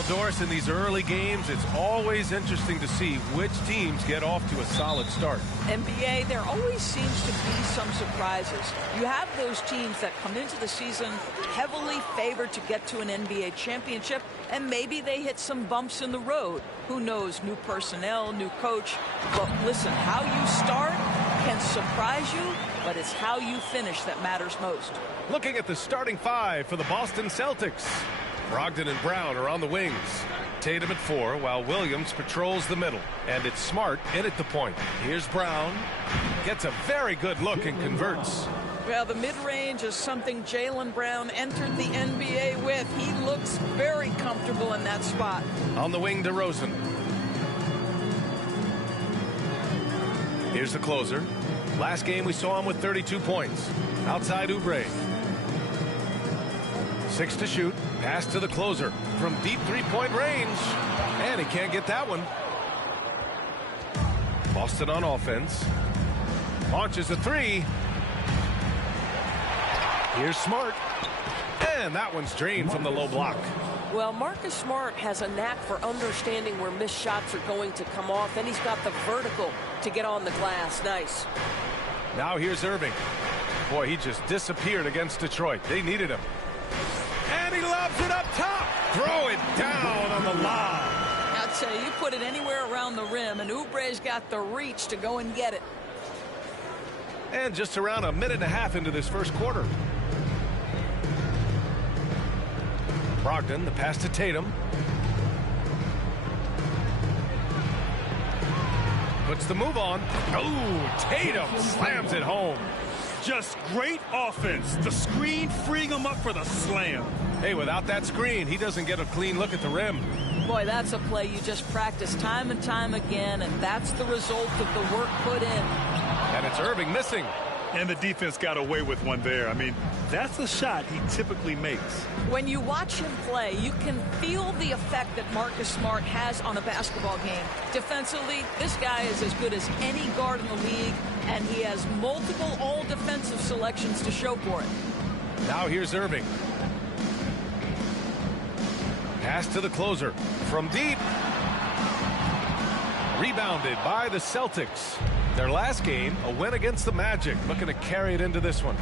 Well, Doris, in these early games, it's always interesting to see which teams get off to a solid start. NBA, there always seems to be some surprises. You have those teams that come into the season heavily favored to get to an NBA championship, and maybe they hit some bumps in the road. Who knows? New personnel, new coach. But listen, how you start can surprise you, but it's how you finish that matters most. Looking at the starting five for the Boston Celtics. Brogdon and Brown are on the wings. Tatum at 4, while Williams patrols the middle. And it's Smart in at the point. Here's Brown. Gets a very good look and converts. Well, the mid-range is something Jaylen Brown entered the NBA with. He looks very comfortable in that spot. On the wing, DeRozan. Here's the closer. Last game we saw him with 32 points. Outside Oubre. 6 to shoot. Pass to the closer from deep three-point range. And he can't get that one. Boston on offense. Launches a 3. Here's Smart. And that one's drained from the low block. Well, Marcus Smart has a knack for understanding where missed shots are going to come off, and he's got the vertical to get on the glass. Nice. Now here's Irving. Boy, he just disappeared against Detroit. They needed him. And he lobs it up top. Throw it down on the lob. I'll tell you, you put it anywhere around the rim, and Oubre's got the reach to go and get it. And just around a minute and a half into this first quarter. Brogdon, the pass to Tatum. Puts the move on. Oh, Tatum slams it home. Just great offense. The screen freeing him up for the slam. Hey, without that screen, he doesn't get a clean look at the rim. Boy, that's a play you just practice time and time again, and that's the result of the work put in. And it's Irving missing. And the defense got away with one there. I mean, that's a shot he typically makes. When you watch him play, you can feel the effect that Marcus Smart has on a basketball game. Defensively, this guy is as good as any guard in the league, and he has multiple all-defensive selections to show for it. Now here's Irving. Pass to the closer from deep. Rebounded by the Celtics. Their last game, a win against the Magic, looking to carry it into this one.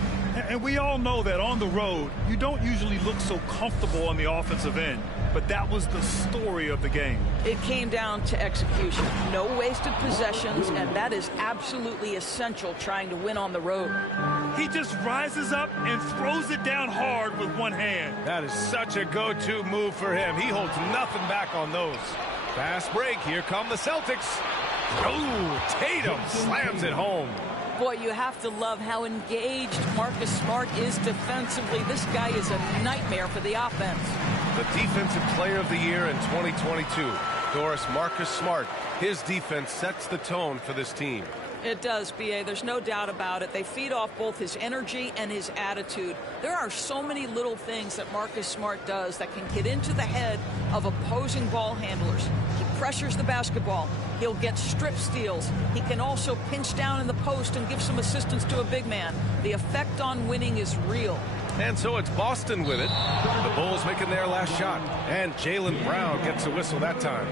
And we all know that on the road, you don't usually look so comfortable on the offensive end. But that was the story of the game. It came down to execution. No wasted possessions, and that is absolutely essential trying to win on the road. He just rises up and throws it down hard with one hand. That is such a go-to move for him. He holds nothing back on those. Fast break. Here come the Celtics. Oh, Tatum slams it home. Boy, you have to love how engaged Marcus Smart is defensively. This guy is a nightmare for the offense. The Defensive Player of the Year in 2022. Doris, Marcus Smart. His defense sets the tone for this team. It does, B.A. There's no doubt about it. They feed off both his energy and his attitude. There are so many little things that Marcus Smart does that can get into the head of opposing ball handlers. He pressures the basketball. He'll get strip steals. He can also pinch down in the post and give some assistance to a big man. The effect on winning is real. And so it's Boston with it. The Bulls making their last shot. And Jaylen Brown gets a whistle that time.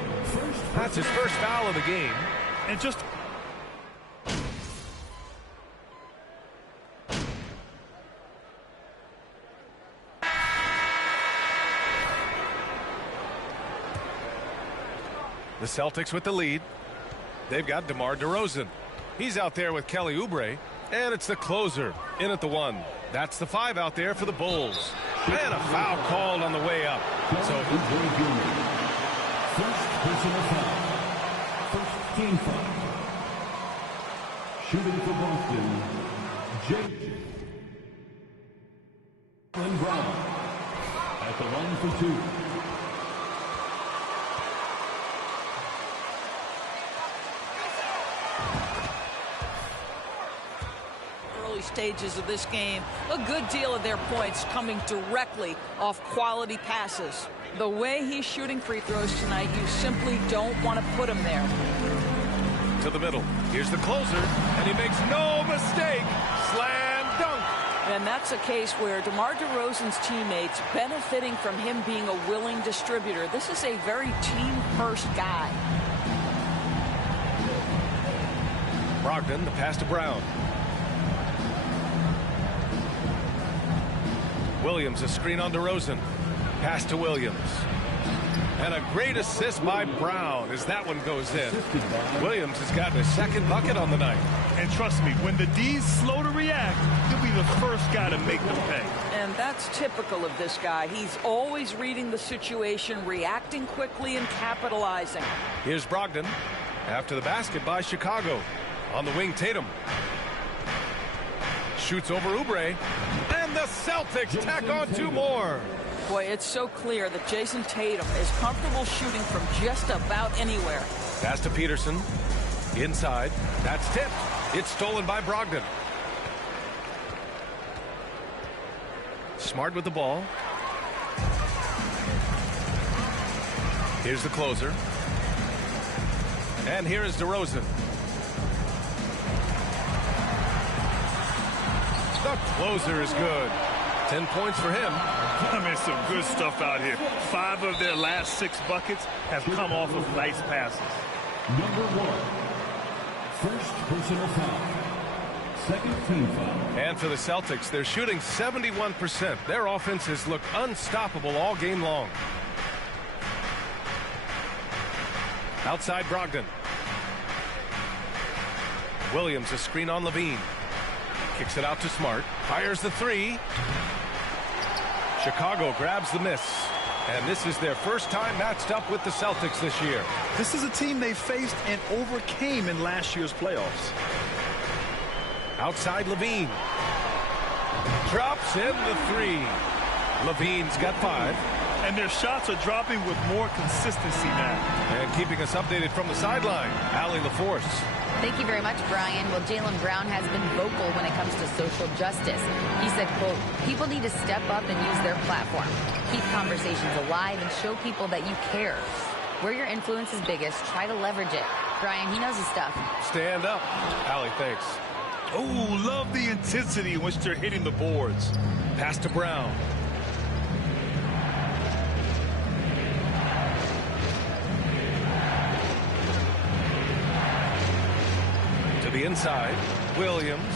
That's his first foul of the game. And just... The Celtics with the lead. They've got DeMar DeRozan. He's out there with Kelly Oubre. And it's the closer in at the 1. That's the 5 out there for the Bulls. And a foul called on the way up. So first personal foul. First team foul. Shooting for Boston, Jaylen Brown at the line for 2. Stages of this game, a good deal of their points coming directly off quality passes. The way he's shooting free throws tonight, you simply don't want to put him there. To the middle. Here's the closer, and he makes no mistake. Slam dunk. And that's a case where DeMar DeRozan's teammates benefiting from him being a willing distributor. This is a very team-first guy. Brogdon, the pass to Brown. Williams, a screen on DeRozan. Pass to Williams. And a great assist by Brown as that one goes in. Williams has gotten his second bucket on the night. And trust me, when the D's slow to react, he'll be the first guy to make them pay. And that's typical of this guy. He's always reading the situation, reacting quickly, and capitalizing. Here's Brogdon after the basket by Chicago. On the wing, Tatum. Shoots over Oubre. And the Celtics tack on two more. Boy, it's so clear that Jason Tatum is comfortable shooting from just about anywhere. Pass to Peterson. Inside. That's tipped. It's stolen by Brogdon. Smart with the ball. Here's the closer. And here is DeRozan. The closer is good. 10 points for him. I mean, some good stuff out here. 5 of their last 6 buckets have come off of nice passes. Number 1. First personal foul. Second team foul. And for the Celtics, they're shooting 71%. Their offense has looked unstoppable all game long. Outside Brogdon. Williams, a screen on Levine. Kicks it out to Smart. Fires the 3. Chicago grabs the miss. And this is their first time matched up with the Celtics this year. This is a team they faced and overcame in last year's playoffs. Outside Levine. Drops in the 3. Levine's got 5. And their shots are dropping with more consistency now. And keeping us updated from the sideline, Allie LaForce. Thank you very much, Brian. Well, Jaylen Brown has been vocal when it comes to social justice. He said, quote, people need to step up and use their platform. Keep conversations alive and show people that you care. Where your influence is biggest, try to leverage it. Brian, he knows his stuff. Stand up. Allie, thanks. Oh, love the intensity in which they're hitting the boards. Pass to Brown. To the inside, Williams.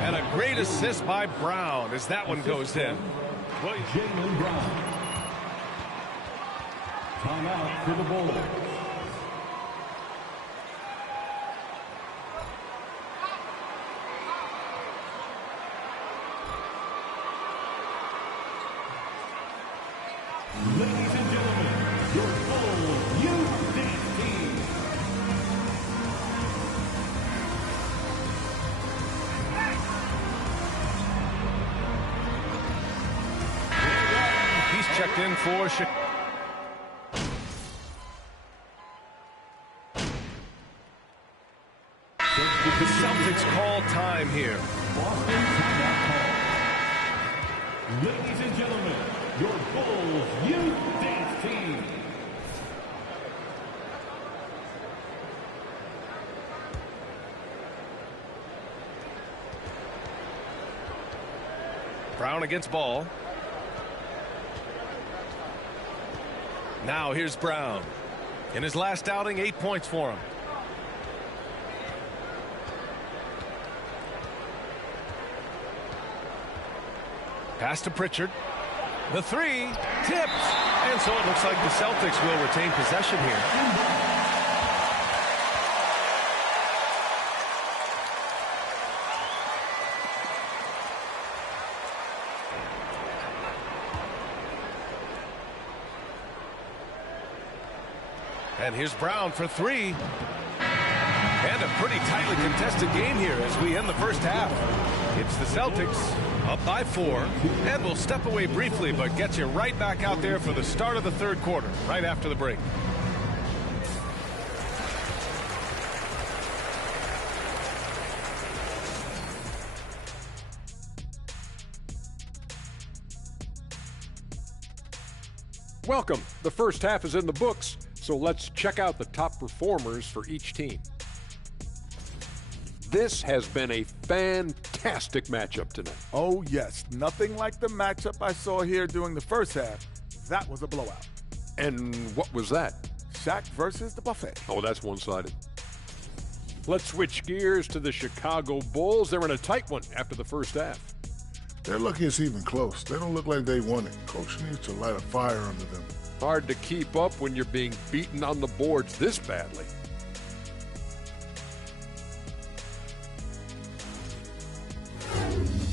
And a great assist by Brown as that one goes in. Jaylen Brown. Timeout for the Bulls. Ladies and gentlemen, your Bulls Youth Dance Team. He's checked in for Chicago. The Celtics call time here. Boston timeout call. Ladies and gentlemen, your Bulls Youth Dance Team. Brown against Ball. Now here's Brown. In his last outing, 8 points for him. Pass to Pritchard. The 3 tipped. And so it looks like the Celtics will retain possession here. And here's Brown for 3. And a pretty tightly contested game here as we end the first half. It's the Celtics up by 4. And we'll step away briefly, but get you right back out there for the start of the third quarter, right after the break. Welcome. The first half is in the books, so let's check out the top performers for each team. This has been a fantastic fantastic matchup tonight. Oh, yes. Nothing like the matchup I saw here during the first half. That was a blowout. And what was that? Shaq versus the Buffet. Oh, that's one-sided. Let's switch gears to the Chicago Bulls. They're in a tight one after the first half. They're lucky it's even close. They don't look like they won it. Coach needs to light a fire under them. Hard to keep up when you're being beaten on the boards this badly.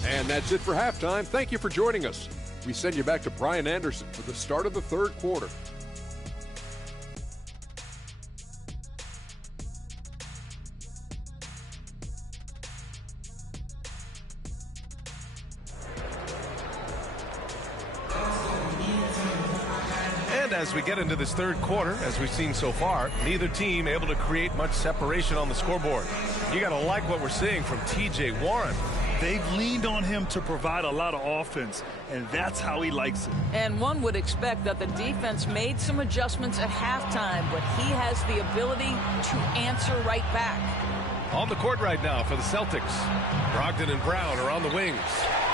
And that's it for halftime. Thank you for joining us. We send you back to Brian Anderson for the start of the third quarter. And as we get into this third quarter, as we've seen so far, neither team able to create much separation on the scoreboard. You got to like what we're seeing from T.J. Warren. They've leaned on him to provide a lot of offense, and that's how he likes it. And one would expect that the defense made some adjustments at halftime, but he has the ability to answer right back. On the court right now for the Celtics. Brogdon and Brown are on the wings.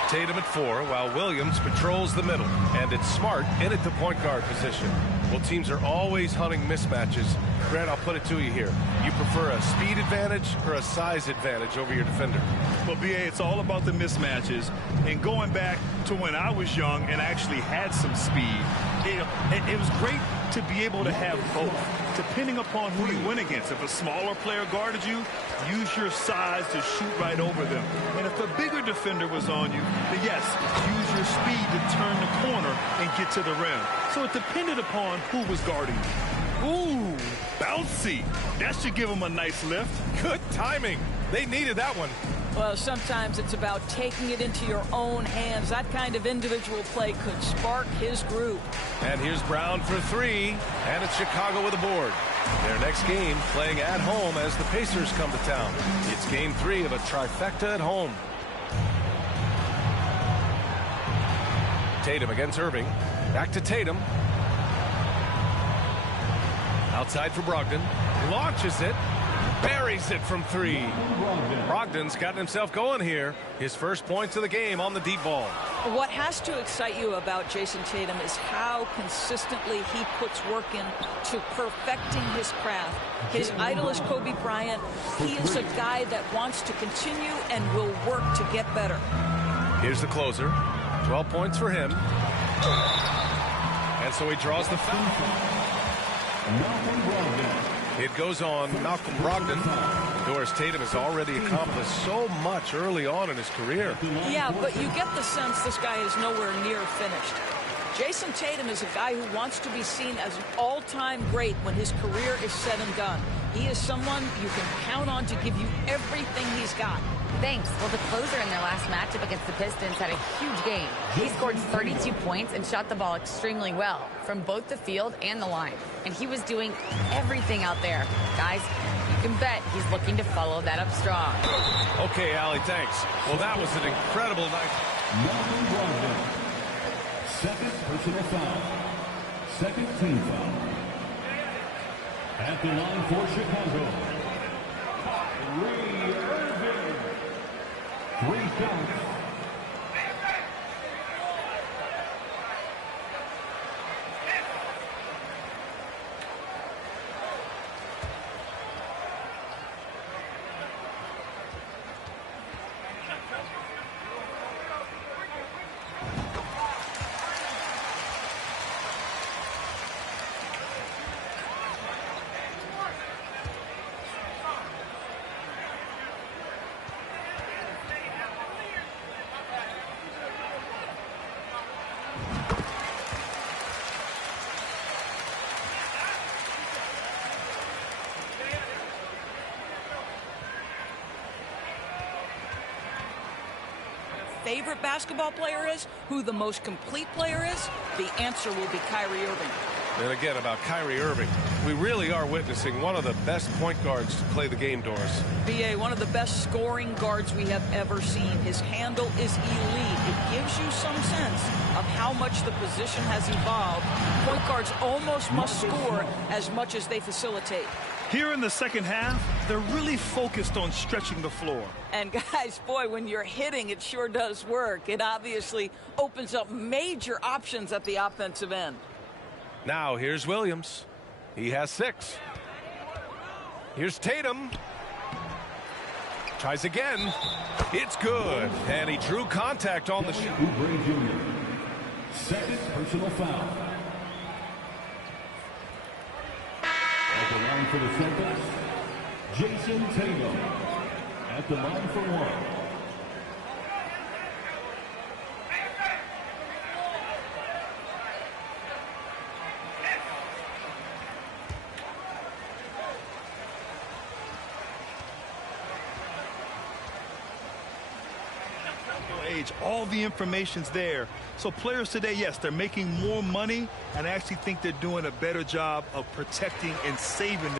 Tatum at 4, while Williams patrols the middle. And it's Smart in at the point guard position. Well, teams are always hunting mismatches. Grant, I'll put it to you here. You prefer a speed advantage or a size advantage over your defender? Well, B.A., it's all about the mismatches. And going back to when I was young and actually had some speed, it was great to be able to have both, depending upon who you went against. If a smaller player guarded you, use your size to shoot right over them. And if a bigger defender was on you, then yes, use your speed to turn the corner and get to the rim. So it depended upon who was guarding you. Ooh, bouncy. That should give him a nice lift. Good timing. They needed that one. Well, sometimes it's about taking it into your own hands. That kind of individual play could spark his group. And here's Brown for 3, and it's Chicago with a board. Their next game playing at home as the Pacers come to town. It's game 3 of a trifecta at home. Tatum against Irving. Back to Tatum. Outside for Brogdon. Launches it. Buries it from 3. Brogdon's gotten himself going here. His first points of the game on the deep ball. What has to excite you about Jason Tatum is how consistently he puts work in to perfecting his craft. His idol is Kobe Bryant. He is a guy that wants to continue and will work to get better. Here's the closer. 12 points for him. And so he draws the foul. It goes on Malcolm Brogdon. Doris Tatum has already accomplished so much early on in his career. Yeah, but you get the sense this guy is nowhere near finished. Jason Tatum is a guy who wants to be seen as an all-time great when his career is said and done. He is someone you can count on to give you everything he's got. Thanks. Well, the closer in their last matchup against the Pistons had a huge game. He scored 32 points and shot the ball extremely well from both the field and the line. And he was doing everything out there. Guys, you can bet he's looking to follow that up strong. Okay, Allie, thanks. Well, that was an incredible night. Malcolm Brogdon. Second personal foul. Second team foul. At the line for Chicago. Irving. 3 counts. Favorite basketball player is, who the most complete player is, the answer will be Kyrie Irving. And again, about Kyrie Irving, we really are witnessing one of the best point guards to play the game, Doris. B.A., one of the best scoring guards we have ever seen. His handle is elite. It gives you some sense of how much the position has evolved. Point guards almost must score as much as they facilitate. Here in the second half, they're really focused on stretching the floor. And guys, boy, when you're hitting, it sure does work. It obviously opens up major options at the offensive end. Now here's Williams. He has 6. Here's Tatum. Tries again. It's good. And he drew contact on the shot. Oubre Jr. Second personal foul. At the line for the Celtics, Jason Tatum. At the line for 1. All the information's there. So players today, yes, they're making more money, and I actually think they're doing a better job of protecting and saving.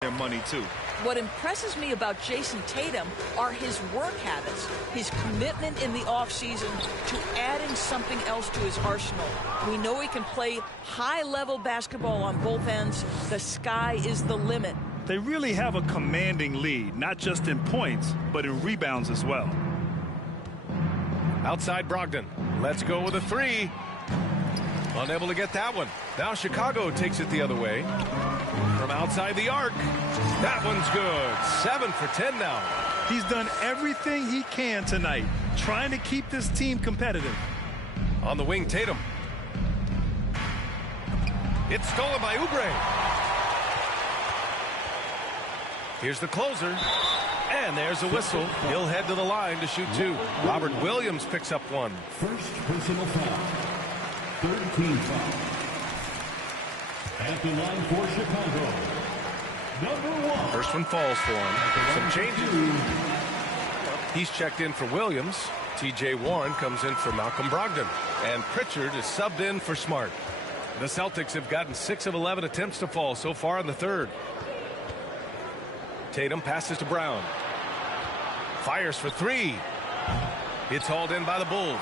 Their money too. What impresses me about Jason Tatum are his work habits, his commitment in the offseason to adding something else to his arsenal. We know he can play high-level basketball on both ends. The sky is the limit. They really have a commanding lead, not just in points, but in rebounds as well. Outside Brogdon. Let's go with a 3. Unable to get that one. Now Chicago takes it the other way. From outside. outside the arc. That one's good. 7 for 10 now. He's done everything he can tonight, trying to keep this team competitive. On the wing, Tatum. It's stolen by Oubre. Here's the closer. And there's a whistle. He'll head to the line to shoot 2. Robert Williams picks up 1. First personal foul. Third team foul. At the line for Chicago, number 1. First one falls for him. Some changes. He's checked in for Williams. T.J. Warren comes in for Malcolm Brogdon. And Pritchard is subbed in for Smart. The Celtics have gotten 6 of 11 attempts to fall so far in the third. Tatum passes to Brown. Fires for 3. It's hauled in by the Bulls.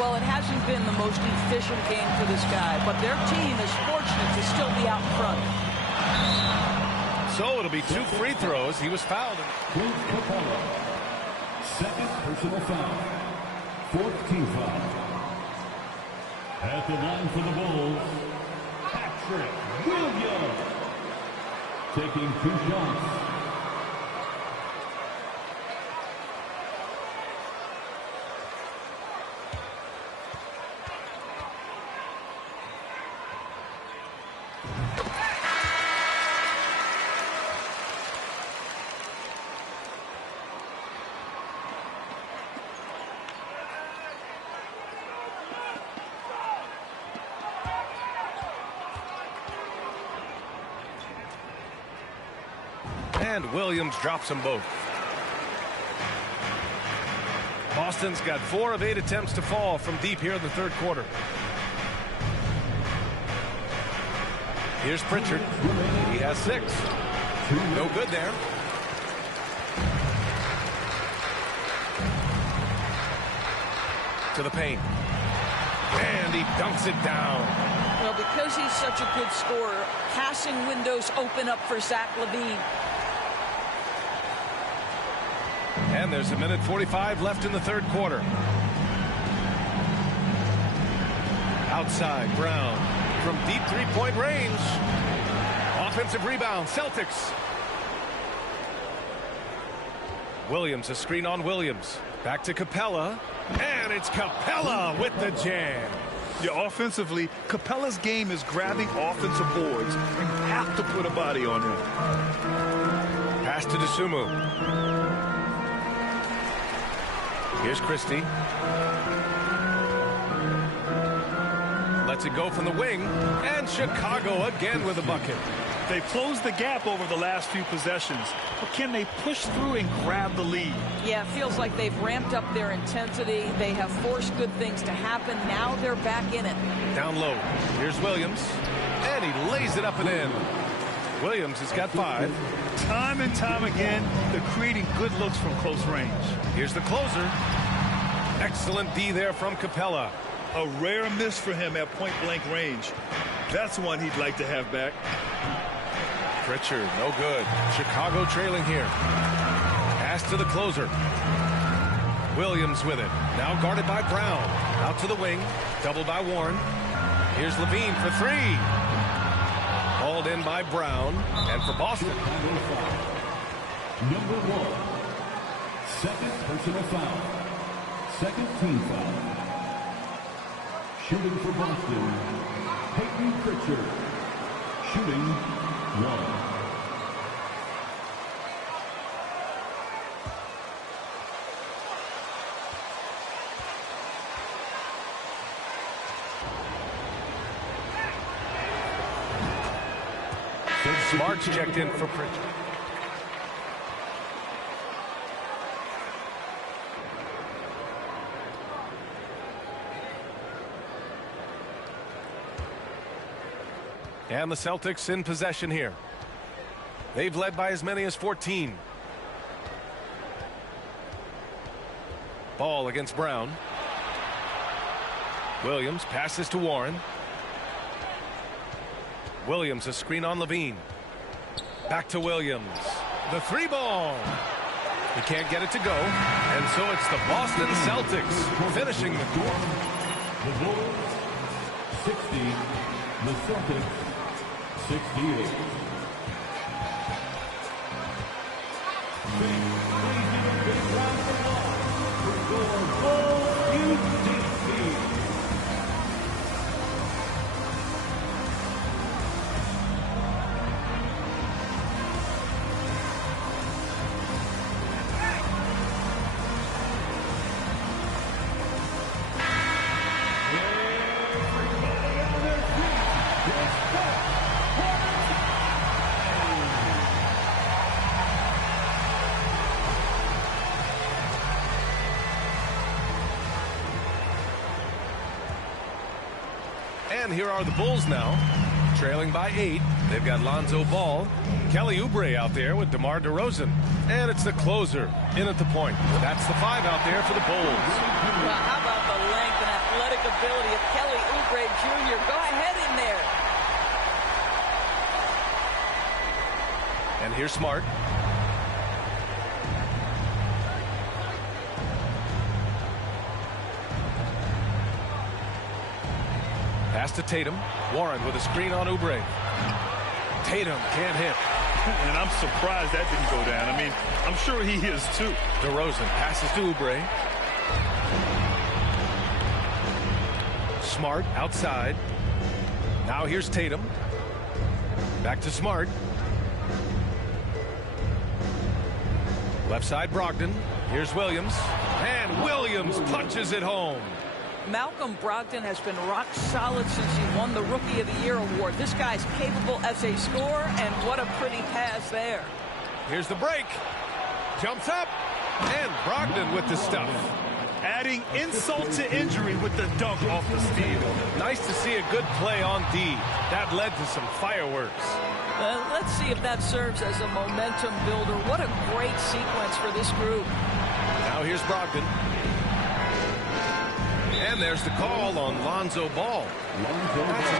Well, it hasn't been the most efficient game for this guy, but their team is fortunate to still be out front. So it'll be 2 free throws. He was fouled. Clint Capella. Second personal foul. Fourth team foul. At the line for the Bulls, Patrick Williams. Taking 2 shots. And Williams drops them both. Boston's got 4 of 8 attempts to fall from deep here in the third quarter. Here's Pritchard. He has 6. No good there. To the paint. And he dunks it down. Well, because he's such a good scorer, passing windows open up for Zach LaVine. And there's 1:45 left in the third quarter. Outside, Brown from deep three-point range. Offensive rebound, Celtics. Williams, a screen on Williams. Back to Capella. And it's Capella with the jam. Yeah, offensively, Capella's game is grabbing offensive boards. You have to put a body on him. Pass to Dosunmu. Here's Christie. Lets it go from the wing. And Chicago again with a bucket. They've closed the gap over the last few possessions. But can they push through and grab the lead? Yeah, it feels like they've ramped up their intensity. They have forced good things to happen. Now they're back in it. Down low. Here's Williams. And he lays it up and in. Williams has got 5. Time and time again, they're creating good looks from close range. Here's the closer. Excellent D there from Capella. A rare miss for him at point-blank range. That's one he'd like to have back. Pritchard, no good. Chicago trailing here. Pass to the closer. Williams with it. Now guarded by Brown. Out to the wing. Doubled by Warren. Here's LaVine for 3. Hauled in by Brown. And for Boston. Number 1. Second personal foul. Second team foul. Shooting for Boston, Peyton Pritchard. Shooting 1. Smart's checked in for Pritchard. And the Celtics in possession here. They've led by as many as 14. Ball against Brown. Williams passes to Warren. Williams, a screen on LaVine. Back to Williams. The 3 ball. He can't get it to go. And so it's the Boston Celtics finishing the quarter. The Bulls 60, the Celtics 68. And here are the Bulls now, trailing by 8. They've got Lonzo Ball, Kelly Oubre out there with DeMar DeRozan. And it's the closer in at the point. That's the 5 out there for the Bulls. Well, how about the length and athletic ability of Kelly Oubre Jr.? Go ahead in there. And here's Smart. Pass to Tatum. Warren with a screen on Oubre. Tatum can't hit. And I'm surprised that didn't go down. I mean, I'm sure he is too. DeRozan passes to Oubre. Smart outside. Now here's Tatum. Back to Smart. Left side Brogdon. Here's Williams. And Williams punches it home. Malcolm Brogdon has been rock solid since he won the Rookie of the Year award. This guy's capable as a scorer, and what a pretty pass there. Here's the break. Jumps up. And Brogdon with the stuff. Adding insult to injury with the dunk off the steal. Nice to see a good play on D. That led to some fireworks. Let's see if that serves as a momentum builder. What a great sequence for this group. Now here's Brogdon. And there's the call on Lonzo Ball. That's